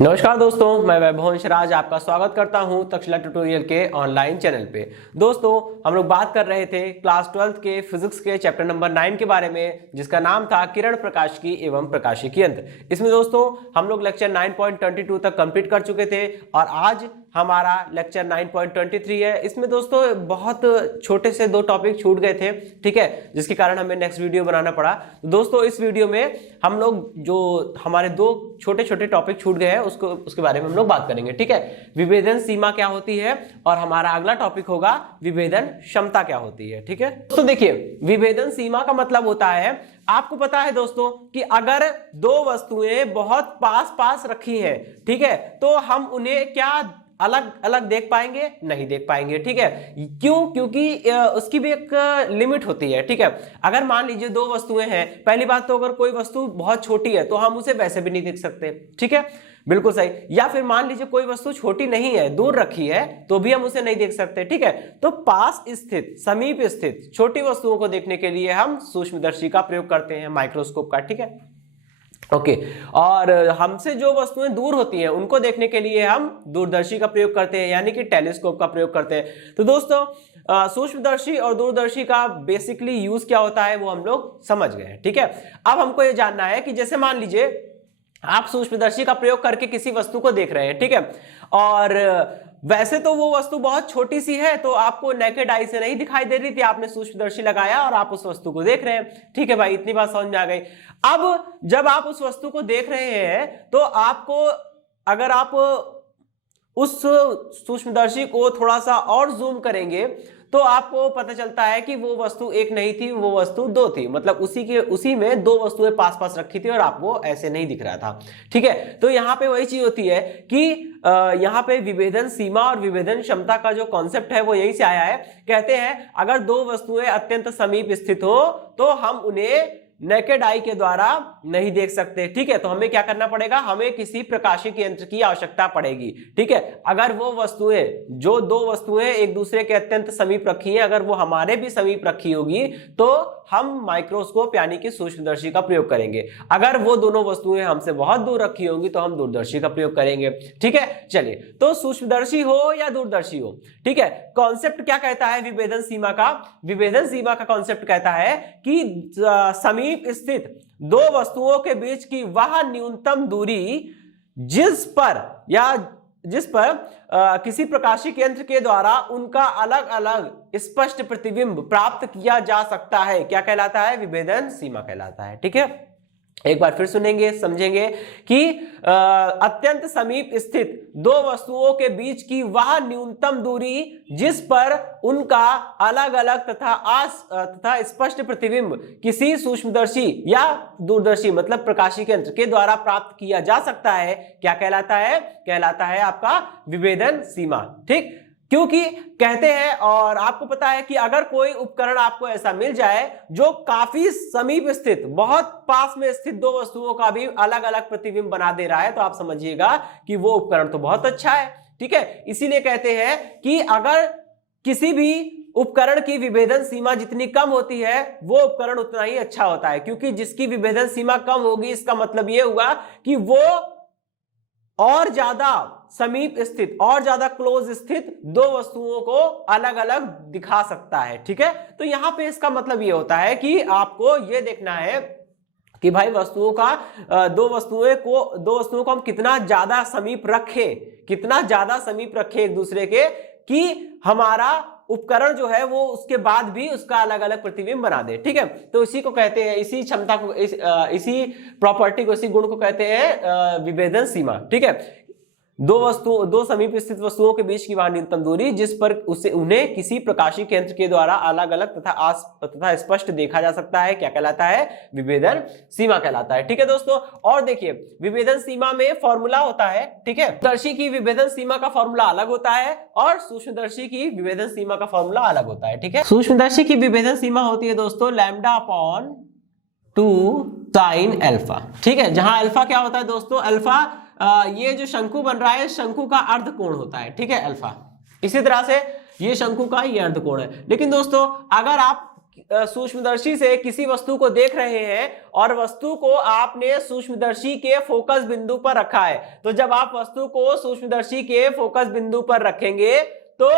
नमस्कार दोस्तों, मैं वैभव राज आपका स्वागत करता हूं तक्षशिला ट्यूटोरियल के ऑनलाइन चैनल पे। दोस्तों, हम लोग बात कर रहे थे क्लास 12th के फिजिक्स के चैप्टर नंबर 9 के बारे में, जिसका नाम था किरण प्रकाशिकी एवं प्रकाशिकी यंत्र। इसमें दोस्तों हम लोग लेक्चर 9.22 तक कंप्लीट कर चुके थे और आज हमारा लेक्चर 9.23 है। इसमें दोस्तों बहुत छोटे से दो टॉपिक छूट गए थे, ठीक है, जिसके कारण हमें नेक्स्ट वीडियो बनाना पड़ा। तो दोस्तों इस वीडियो में हम लोग जो हमारे दो छोटे छोटे टॉपिक छूट गए हैं उसके बारे में हम लोग बात करेंगे, ठीक है। विभेदन सीमा क्या होती है और हमारा अगला टॉपिक होगा विभेदन क्षमता क्या होती है, ठीक है। तो देखिए, विभेदन सीमा का मतलब होता है, आपको पता है दोस्तों कि अगर दो वस्तुएं बहुत पास पास रखी हैं, ठीक है, तो हम उन्हें क्या अलग अलग देख पाएंगे? नहीं देख पाएंगे, ठीक है। क्यों? क्योंकि उसकी भी एक लिमिट होती है, ठीक है। अगर मान लीजिए दो वस्तुएं हैं, पहली बात तो अगर कोई वस्तु बहुत छोटी है तो हम उसे वैसे भी नहीं देख सकते, ठीक है, बिल्कुल सही। या फिर मान लीजिए कोई वस्तु छोटी नहीं है, दूर रखी है, तो भी हम उसे नहीं देख सकते, ठीक है। तो पास स्थित, समीप स्थित छोटी वस्तुओं को देखने के लिए हम सूक्ष्मदर्शी का प्रयोग करते हैं, माइक्रोस्कोप का, ठीक है, ओके। और हमसे जो वस्तुएं दूर होती हैं उनको देखने के लिए हम दूरदर्शी का प्रयोग करते हैं, यानी कि टेलीस्कोप का प्रयोग करते हैं। तो दोस्तों सूक्ष्मदर्शी और दूरदर्शी का बेसिकली यूज क्या होता है वो हम लोग समझ गए हैं, ठीक है। अब हमको ये जानना है कि जैसे मान लीजिए आप सूक्ष्मदर्शी का प्रयोग करके किसी वस्तु को देख रहे हैं, ठीक है, और वैसे तो वो वस्तु बहुत छोटी सी है, तो आपको नेकेड आई से नहीं दिखाई दे रही थी, आपने सूक्ष्मदर्शी लगाया और आप उस वस्तु को देख रहे हैं, ठीक है भाई, इतनी बात समझ में आ गई। अब जब आप उस वस्तु को देख रहे हैं तो आपको, अगर आप उस सूक्ष्मदर्शी को थोड़ा सा और जूम करेंगे तो आपको पता चलता है कि वो वस्तु एक नहीं थी, वो वस्तु दो थी। मतलब उसी में दो वस्तुएं पास पास रखी थी और आपको ऐसे नहीं दिख रहा था, ठीक है। तो यहाँ पे वही चीज होती है कि यहाँ पे विभेदन सीमा और विभेदन क्षमता का जो कॉन्सेप्ट है वो यहीं से आया है। कहते हैं अगर दो वस्तुएं अत्यंत समीप स्थित हो तो हम उन्हें नेकेड आई के द्वारा नहीं देख सकते, ठीक है। तो हमें क्या करना पड़ेगा? हमें किसी प्रकाशिकी यंत्र की आवश्यकता पड़ेगी, ठीक है। अगर वो वस्तुएं, जो दो वस्तुएं एक दूसरे के अत्यंत समीप रखी हैं, अगर वो हमारे भी समीप रखी होगी तो हम माइक्रोस्कोप यानी कि सूक्ष्मदर्शी का प्रयोग करेंगे। अगर वो दोनों वस्तुएं हमसे बहुत दूर रखी होंगी तो हम दूरदर्शी का प्रयोग करेंगे, ठीक है। चलिए, तो सूक्ष्मदर्शी हो या दूरदर्शी हो, ठीक है, कॉन्सेप्ट क्या कहता है विभेदन सीमा का? विभेदन सीमा का कॉन्सेप्ट कहता है कि समीप स्थित दो वस्तुओं के बीच की वह न्यूनतम दूरी जिस पर किसी प्रकाशिक यंत्र के द्वारा उनका अलग अलग स्पष्ट प्रतिबिंब प्राप्त किया जा सकता है, क्या कहलाता है? विभेदन सीमा कहलाता है, ठीक है। एक बार फिर सुनेंगे, समझेंगे कि अत्यंत समीप स्थित दो वस्तुओं के बीच की वह न्यूनतम दूरी जिस पर उनका अलग अलग तथा स्पष्ट प्रतिबिंब किसी सूक्ष्मदर्शी या दूरदर्शी मतलब प्रकाशिक यंत्र के द्वारा प्राप्त किया जा सकता है, क्या कहलाता है? कहलाता है आपका विभेदन सीमा, ठीक। क्योंकि कहते हैं, और आपको पता है कि अगर कोई उपकरण आपको ऐसा मिल जाए जो काफी समीप स्थित, बहुत पास में स्थित दो वस्तुओं का भी अलग अलग प्रतिबिंब बना दे रहा है, तो आप समझिएगा कि वो उपकरण तो बहुत अच्छा है, ठीक है। इसीलिए कहते हैं कि अगर किसी भी उपकरण की विभेदन सीमा जितनी कम होती है वो उपकरण उतना ही अच्छा होता है, क्योंकि जिसकी विभेदन सीमा कम होगी इसका मतलब यह हुआ कि वो और ज्यादा समीप स्थित, और ज्यादा क्लोज स्थित दो वस्तुओं को अलग अलग दिखा सकता है, ठीक है। तो यहां पे इसका मतलब ये होता है कि आपको ये देखना है कि भाई वस्तुओं का दो वस्तुओं को हम कितना ज्यादा समीप रखें एक दूसरे के, कि हमारा उपकरण जो है वो उसके बाद भी उसका अलग अलग प्रतिबिंब बना दे, ठीक है। तो इसी को कहते हैं, इसी क्षमता को, इसी प्रॉपर्टी को, इसी गुण को कहते हैं विभेदन सीमा, ठीक है। दो समीप स्थित वस्तुओं के बीच की वह न्यूनतम दूरी जिस पर उन्हें किसी प्रकाशिक यंत्र के द्वारा अलग अलग तथा स्पष्ट देखा जा सकता है, क्या कहलाता है? विभेदन सीमा कहलाता है, ठीक है दोस्तों। और देखिए, विभेदन सीमा में फॉर्मूला होता है, ठीक है। दर्शी की विभेदन सीमा का फॉर्मूला अलग होता है और सूक्ष्मदर्शी की विभेदन सीमा का फॉर्मूला अलग होता है, ठीक है। सूक्ष्मदर्शी की विभेदन सीमा होती है दोस्तों λ/2 sin अल्फा, ठीक है। जहां अल्फा क्या होता है दोस्तों? अल्फा ये जो शंकु बन रहा है, शंकु का अर्धकोण होता है, ठीक है, अल्फा। इसी तरह से ये शंकु का ये अर्धकोण है। लेकिन दोस्तों अगर आप सूक्ष्मदर्शी से किसी वस्तु को देख रहे हैं और वस्तु को आपने सूक्ष्मदर्शी के फोकस बिंदु पर रखा है, तो जब आप वस्तु को सूक्ष्मदर्शी के फोकस बिंदु पर रखेंगे तो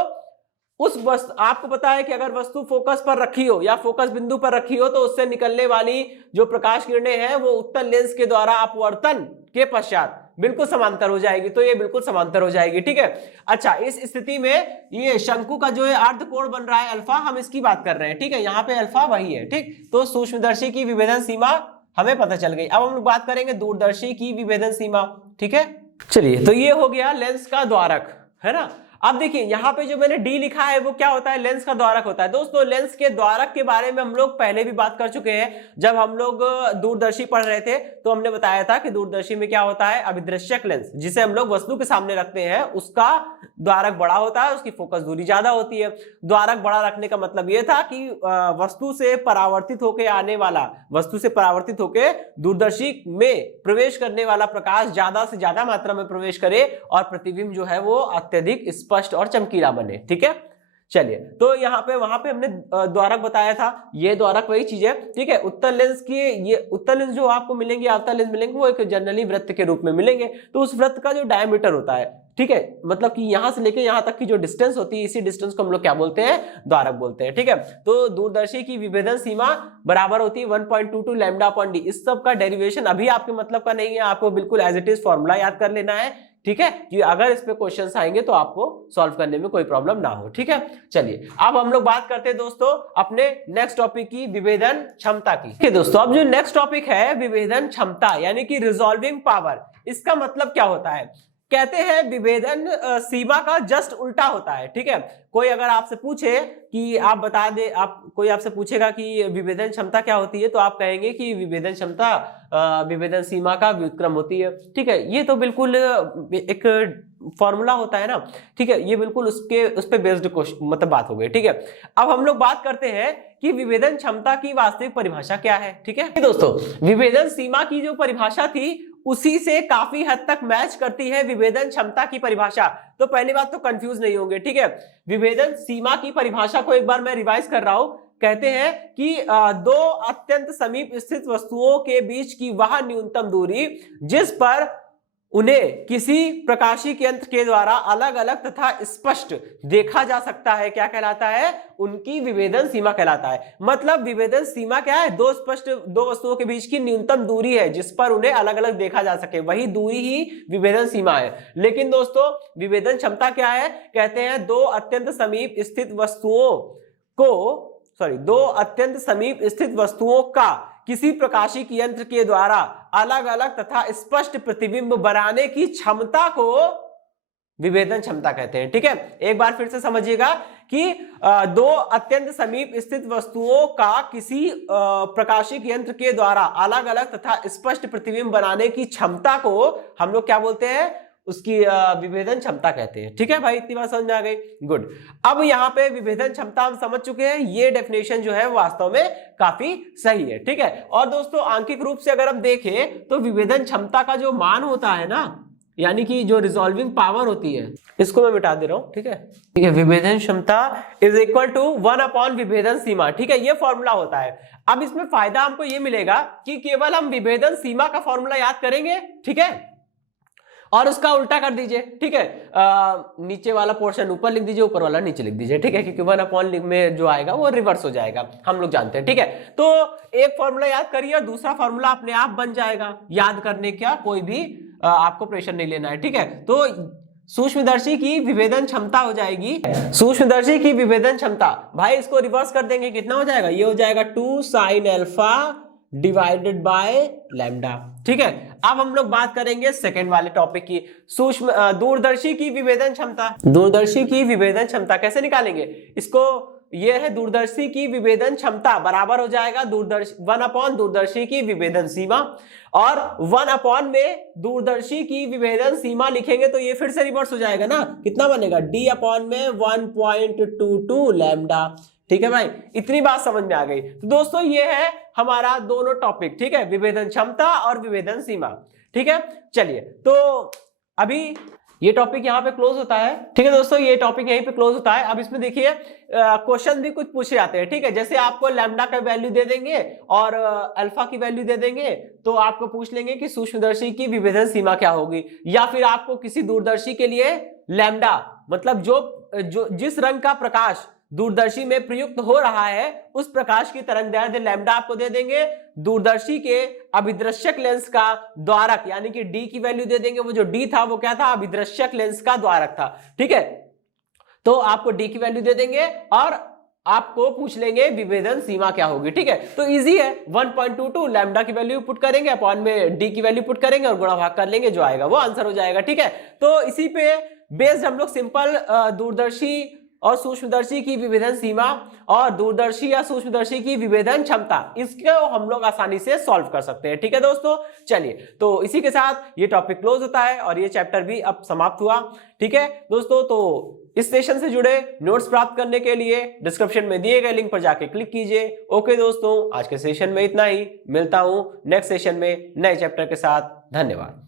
उस वस्तु, आपको पता है कि अगर वस्तु फोकस पर रखी हो या फोकस बिंदु पर रखी हो तो उससे निकलने वाली जो प्रकाश किरणें हैं वो उत्तल लेंस के द्वारा अपवर्तन के पश्चात बिल्कुल समांतर हो जाएगी, तो ये बिल्कुल समांतर हो जाएगी। ठीक है, अच्छा इस स्थिति में ये शंकु का जो है अर्धकोण बन रहा है अल्फा, हम इसकी बात कर रहे हैं। ठीक है, यहाँ पे अल्फा वही है। ठीक, तो सूक्ष्मदर्शी की विभेदन सीमा हमें पता चल गई। अब हम लोग बात करेंगे दूरदर्शी की विभेदन सीमा। ठीक है, चलिए तो ये हो गया लेंस का द्वारक, है ना। अब देखिए यहाँ पे जो मैंने डी लिखा है वो क्या होता है, लेंस का द्वारक होता है। दोस्तों लेंस के द्वारक के बारे में हम लोग पहले भी बात कर चुके हैं। जब हम लोग दूरदर्शी पढ़ रहे थे तो हमने बताया था कि दूरदर्शी में क्या होता है, अभिदृश्यक लेंस जिसे हम लोग वस्तु के सामने रखते हैं उसका द्वारक बड़ा होता है, उसकी फोकस दूरी ज्यादा होती है। द्वारक बड़ा रखने का मतलब यह था कि वस्तु से परावर्तित होकर आने वाला, वस्तु से परावर्तित होकर दूरदर्शी में प्रवेश करने वाला प्रकाश ज्यादा से ज्यादा मात्रा में प्रवेश करे और प्रतिबिंब जो है वो अत्यधिक स्पष्ट और चमकीला बने। ठीक है, चलिए तो यहाँ पे वहां पे हमने द्वारक बताया था, ये द्वारक वही चीज है। ठीक है, उत्तल लेंस की, ये उत्तल लेंस जो आपको मिलेंगे, अवतल लेंस मिलेंगे, वो एक जनरली वृत्त के रूप में मिलेंगे। तो उस वृत्त का जो डायमीटर होता है, ठीक है, मतलब कि यहां से लेके यहां तक की जो डिस्टेंस होती है, इसी डिस्टेंस को हम लोग क्या बोलते हैं, द्वारक बोलते हैं। ठीक है, तो दूरदर्शी की विभेदन सीमा बराबर होती है 1.22 लैम्डा अपॉन डी। इस सब का डेरिवेशन अभी आपके मतलब का नहीं है, आपको बिल्कुल एज इट इज फॉर्मूला याद कर लेना है। ठीक है, कि अगर इस पे क्वेश्चंस आएंगे तो आपको सॉल्व करने में कोई प्रॉब्लम ना हो। ठीक है, चलिए अब हम लोग बात करते हैं दोस्तों अपने नेक्स्ट टॉपिक की, विभेदन क्षमता की। ठीक है दोस्तों, अब जो नेक्स्ट टॉपिक है विभेदन क्षमता यानी कि रिजॉल्विंग पावर, इसका मतलब क्या होता है, कहते हैं विभेदन सीमा का जस्ट उल्टा होता है। ठीक है, कोई अगर आपसे पूछे कि आप बता दे, कोई आपसे पूछेगा कि विभेदन क्षमता क्या होती है, तो आप कहेंगे कि विभेदन क्षमता विभेदन सीमा का व्युत्क्रम होती है। ठीक है, ये तो बिल्कुल एक फॉर्मूला होता है ना। ठीक है, ये बिल्कुल उस पे बेस्ड मतलब बात हो गई। ठीक है, अब हम लोग बात करते हैं कि विभेदन क्षमता की वास्तविक परिभाषा क्या है। ठीक है दोस्तों, विभेदन सीमा की जो परिभाषा थी उसी से काफी हद तक मैच करती है विभेदन क्षमता की परिभाषा। तो पहली बात तो कंफ्यूज नहीं होंगे। ठीक है, विभेदन सीमा की परिभाषा को एक बार मैं रिवाइज कर रहा हूं। कहते हैं कि दो अत्यंत समीप स्थित वस्तुओं के बीच की वह न्यूनतम दूरी जिस पर उन्हें किसी प्रकाशिक यंत्र के द्वारा अलग अलग तथा स्पष्ट देखा जा सकता है, क्या कहलाता है, उनकी विभेदन सीमा कहलाता है। मतलब विभेदन सीमा क्या है, दो वस्तुओं के बीच की न्यूनतम दूरी है जिस पर उन्हें अलग अलग देखा जा सके, वही दूरी ही विभेदन सीमा है। लेकिन दोस्तों विभेदन क्षमता क्या है, कहते हैं दो अत्यंत समीप स्थित वस्तुओं का किसी प्रकाशिक यंत्र के द्वारा अलग अलग तथा स्पष्ट प्रतिबिंब बनाने की क्षमता को विभेदन क्षमता कहते हैं। ठीक है, एक बार फिर से समझिएगा कि दो अत्यंत समीप स्थित वस्तुओं का किसी प्रकाशिक यंत्र के द्वारा अलग अलग तथा स्पष्ट प्रतिबिंब बनाने की क्षमता को हम लोग क्या बोलते हैं, उसकी विभेदन क्षमता कहते हैं। ठीक है भाई, इतनी बात समझ में आ गई, गुड। अब यहाँ पे विभेदन क्षमता हम समझ चुके हैं, ये डेफिनेशन जो है वास्तव में काफी सही है। ठीक है, और दोस्तों आंकिक रूप से अगर हम देखें तो विभेदन क्षमता का जो मान होता है ना, यानी कि जो रिजॉल्विंग पावर होती है, इसको मैं मिटा दे रहा हूं। ठीक है, विभेदन क्षमता इज इक्वल टू 1 अपॉन विभेदन सीमा। ठीक है, ये फॉर्मूला होता है। अब इसमें फायदा हमको ये मिलेगा कि केवल हम विभेदन सीमा का फॉर्मूला याद करेंगे, ठीक है, और उसका उल्टा कर दीजिए। ठीक है, नीचे वाला पोर्शन ऊपर लिख दीजिए, ऊपर वाला नीचे लिख दीजिए। ठीक है, क्योंकि 1 अपॉन में जो आएगा वो रिवर्स हो जाएगा, हम लोग जानते हैं। ठीक है, तो एक फॉर्मूला याद करिए और दूसरा फॉर्मूला अपने आप बन जाएगा। याद करने का कोई भी आपको प्रेशर नहीं लेना है। ठीक है, तो सूक्ष्मदर्शी की विभेदन क्षमता हो जाएगी, सूक्ष्मदर्शी की विभेदन क्षमता, भाई इसको रिवर्स कर देंगे, कितना हो जाएगा, ये हो जाएगा 2 sin alpha divided by lambda. ठीक है, अब हम लोग बात करेंगे सेकंड वाले टॉपिक की, दूरदर्शी की विभेदन क्षमता। दूरदर्शी की विभेदन क्षमता कैसे निकालेंगे इसको, ये है दूरदर्शी की विभेदन क्षमता बराबर हो जाएगा 1 अपॉन दूरदर्शी की विभेदन सीमा, और 1 अपॉन में दूरदर्शी की विभेदन सीमा लिखेंगे तो ये फिर से रिवर्स हो जाएगा ना, कितना बनेगा, d अपॉन में 1.22 लैम्डा। ठीक है भाई, इतनी बात समझ में आ गई। तो दोस्तों ये है हमारा दोनों टॉपिक। ठीक है, विभेदन क्षमता और विभेदन सीमा। ठीक है, चलिए तो अभी ये टॉपिक यहाँ पे क्लोज होता है। ठीक है दोस्तों, ये टॉपिक यहीं पे क्लोज होता है। अब इसमें देखिए क्वेश्चन भी कुछ पूछे जाते हैं। ठीक है, जैसे आपको लैम्डा का वैल्यू दे देंगे और अल्फा की वैल्यू दे देंगे, तो आपको पूछ लेंगे कि सूक्ष्मदर्शी की विभेदन सीमा क्या होगी, या फिर आपको किसी दूरदर्शी के लिए लैम्डा मतलब जो जिस रंग का प्रकाश दूरदर्शी में प्रयुक्त हो रहा है उस प्रकाश की तरंगदैर्ध्य लैम्डा आपको दे देंगे। दूरदर्शी के अभिदृश्यक लेंस का द्वारक यानी कि डी की वैल्यू दे देंगे। वो जो डी था वो क्या था, अभिदृश्यक लेंस का द्वारक था। ठीक है, तो आपको डी की वैल्यू दे देंगे और आपको पूछ लेंगे विभेदन सीमा क्या होगी। ठीक है, तो इजी है, 1.22 लैम्डा की वैल्यू पुट करेंगे, अपॉन में डी की वैल्यू पुट करेंगे और गुणा भाग कर लेंगे, जो आएगा वो आंसर हो जाएगा। ठीक है, तो इसी पे बेस्ड हम लोग सिंपल दूरदर्शी और सूक्ष्मदर्शी की विभेदन सीमा और दूरदर्शी या सूक्ष्मदर्शी की विभेदन क्षमता, इसको हम लोग आसानी से सॉल्व कर सकते हैं। ठीक है दोस्तों, चलिए तो इसी के साथ ये टॉपिक क्लोज होता है और ये चैप्टर भी अब समाप्त हुआ। ठीक है दोस्तों, तो इस सेशन से जुड़े नोट्स प्राप्त करने के लिए डिस्क्रिप्शन में दिए गए लिंक पर जाके क्लिक कीजिए। ओके दोस्तों, आज के सेशन में इतना ही, मिलता हूं नेक्स्ट सेशन में नए चैप्टर के साथ। धन्यवाद।